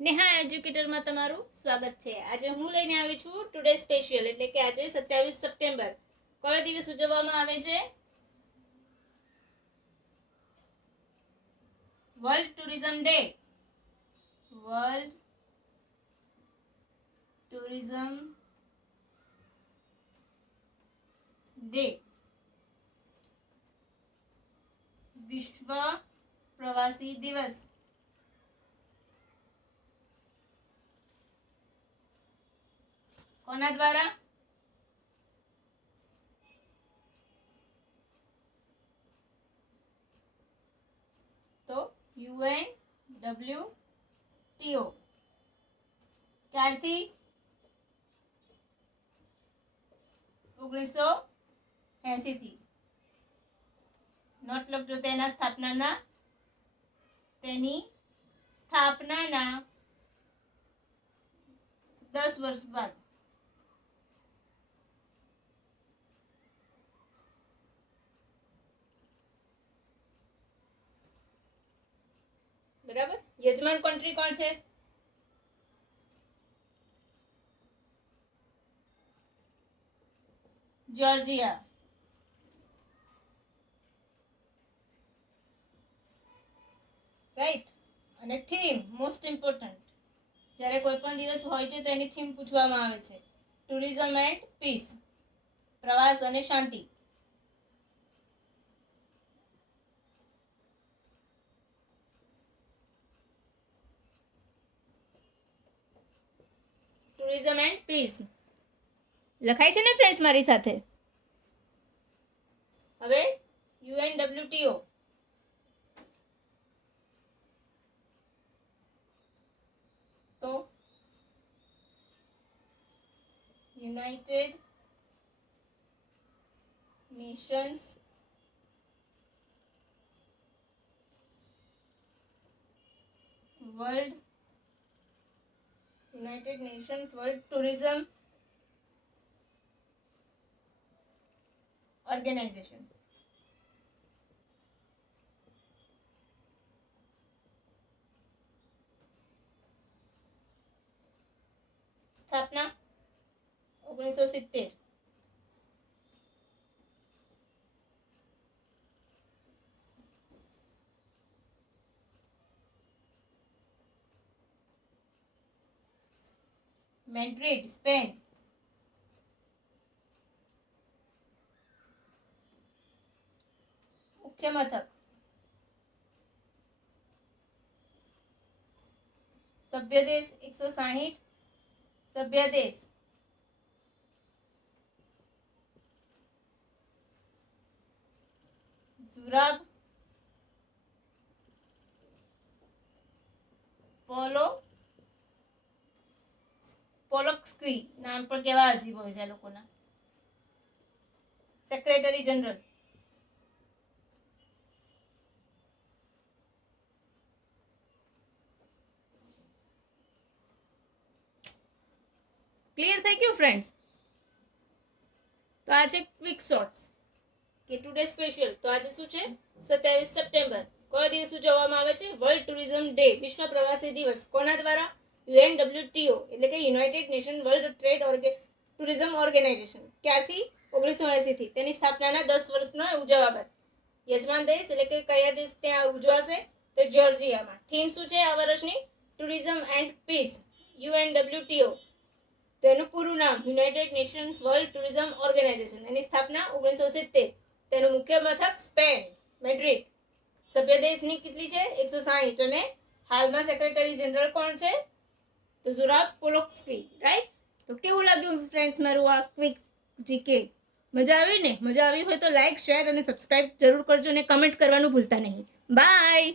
નેહા એજ્યુકેટરમાં તમારું સ્વાગત છે. આજે હું લઈને આવી છું ટુડે સ્પેશિયલ, એટલે કે આજે સત્યાવીસ સપ્ટેમ્બર. કયો દિવસ ઉજવવામાં આવે છે? World tourism day world tourism day વિશ્વ પ્રવાસી દિવસ. કોના દ્વારા તો યુએન ડબલ્યુ ટીઓ ક્યારથી ઓગણીસો એસી થી નોટ લખજો તેના સ્થાપનાના તેની સ્થાપનાના દસ વર્ષ બાદ યજમાન કન્ટ્રી કોણ છે? જોર્જિયા રાઈટ અને થીમ મોસ્ટ ઇમ્પોર્ટન્ટ જ્યારે કોઈ પણ દિવસ હોય છે તો એની થીમ પૂછવામાં આવે છે. ટુરિઝમ એન્ડ પીસ પ્રવાસ અને શાંતિ. ટુરિઝમ એન્ડ પીસ લખાય છે ને ફ્રેન્ડ્સ મારી સાથે? હવે યુએનડબ્લ્યુટીઓ તો united nations world united nations world tourism organization સ્થાપના ઓગણીસો સિત્તેર. મેડ્રિડ સ્પેન મુખ્ય મથક સભ્ય દેશ એકસો સાહીઠ સભ્ય દેશ ઝુરાબ પોલો પોલોક્સ્કી નામ પણ કેવા અજીબ હોય છે આ લોકોના. સેક્રેટરી જનરલ ક્લિયર થઈ ગયું ફ્રેન્ડ્સ તો આજે ક્વિક શોર્ટ્સ કે ટુડે સ્પેશિયલ તો આજે શું છે? સત્યાવીસ સપ્ટેમ્બર. કયો દિવસ ઉજવવામાં આવે છે? વર્લ્ડ ટુરિઝમ ડે વિશ્વ પ્રવાસી દિવસ. કોના દ્વારા? યુએનડબ્લ્યુટીઓ એટલે કે યુનાઇટેડ નેશન વર્લ્ડ ટ્રેડ ઓર્ગે ટુરિઝમ ઓર્ગેનાઇઝેશન ક્યારથી? ઓગણીસો એંસીથી તેની સ્થાપનાના દસ વર્ષનો ઉજવવા બાદ. યજમાન દેશ એટલે કે કયા દેશ ત્યાં ઉજવાશે? તો જોર્જિયામાં થીમ શું છે આ વર્ષની? ટુરિઝમ એન્ડ પીસ યુએનડબ્લ્યુટીઓ તેનું પૂરું નામ united nations world tourism organization એની સ્થાપના ઓગણીસો સિત્તેર. તેનું મુખ્ય મથક સ્પેન, મેડ્રિડ. સભ્ય દેશની કેટલી છે? એકસો સાહીઠ. અને હાલમાં સેક્રેટરી જનરલ કોણ છે? તો ઝુરાબ પોલોક્સ્કી રાઈટ તો કેવું લાગ્યું ફ્રેન્ડ્સ મારું આ ક્વિક જીકે મજા આવી ને? મજા આવી હોય તો લાઈક શેર અને સબસ્ક્રાઈબ જરૂર કરજો અને કમેન્ટ કરવાનું ભૂલતા નહીં. બાય